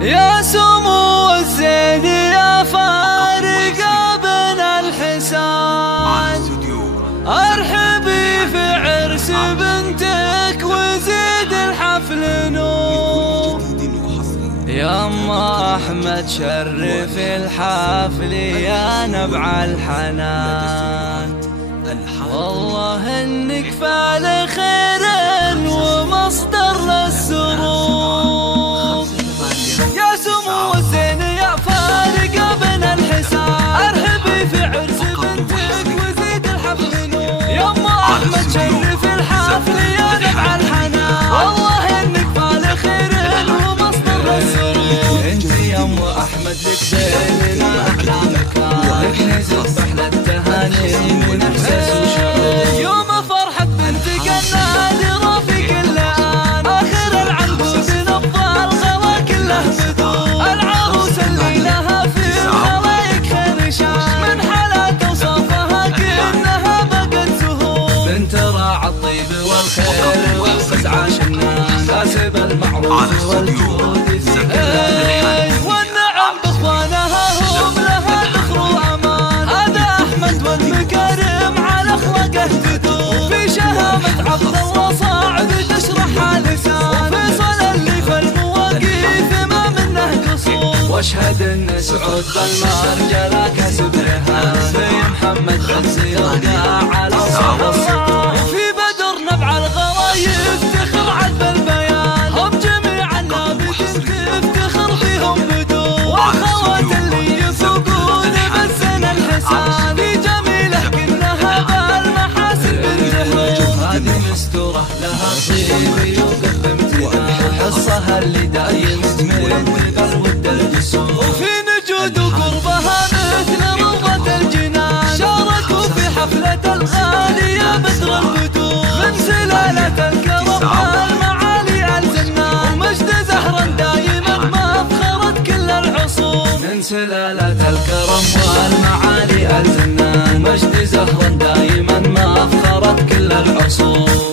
يا سمو الزين يا فارق بن الحسان، ارحبي في عرس بنتك وزيد الحفل نور. يا ام احمد شرف الحفل يا نبع الحنان، والله انك فعل خير ومصدر للسرور. يا سمو الزين يا فارق بن الحسان، ارحبي في عرس بنتك وزيد الحفل نور. يا ام احمد شرف الحفل يا نبع الحنان، والله انك فعل خير ومصدر للسرور. انت يا ام احمد لك بيننا احلى مكان، لك نزف احلى التهاني من احساس وشعور. يوم فرحة بنتك النادي رفيق اللآن، اخر العنقود نبض الغلا كله بدور. العروس اللي لها في الخلايق خير شان، من حالات اوصافها كأنها بقت زهور. بنت راعى الطيب والخير والخزعة شنان، كاسب المعروف والجود زكاة. والنعم باخوانها هم لها ذخر وامان، هذا احمد والمكارم على اخلاقه تدور. في شهامة عبد الله صعب تشرحها لسان، وفيصل اللي في المواقف ما منه قصور. واشهد ان سعود بالمرجله كسب رهان، في محمد بن زياد على صواب. وفي بدر نبع الغلا يفتخر عذب البيان، هم جميعا نابتين تفتخر فيهم بدور. واخوات اللي يفوقون بالزين الحسان، في جميله كلها بالمحاسن بنتهم. هذه مستوره لها طيب يوقف بامتنان، حصها اللي دايم تمد بالود الجسور. وفي نجود وقربها مثل روضة الجنان، شاركوا في حفلة الغالية بدر البدور. من سلالة الكرم والمعالي الزنان، ومجد زهرا دايما مفخرة كل العصور. من سلالة الكرم والمعالي الزنان، مجد زهرا دايما مفخرة كل العصور.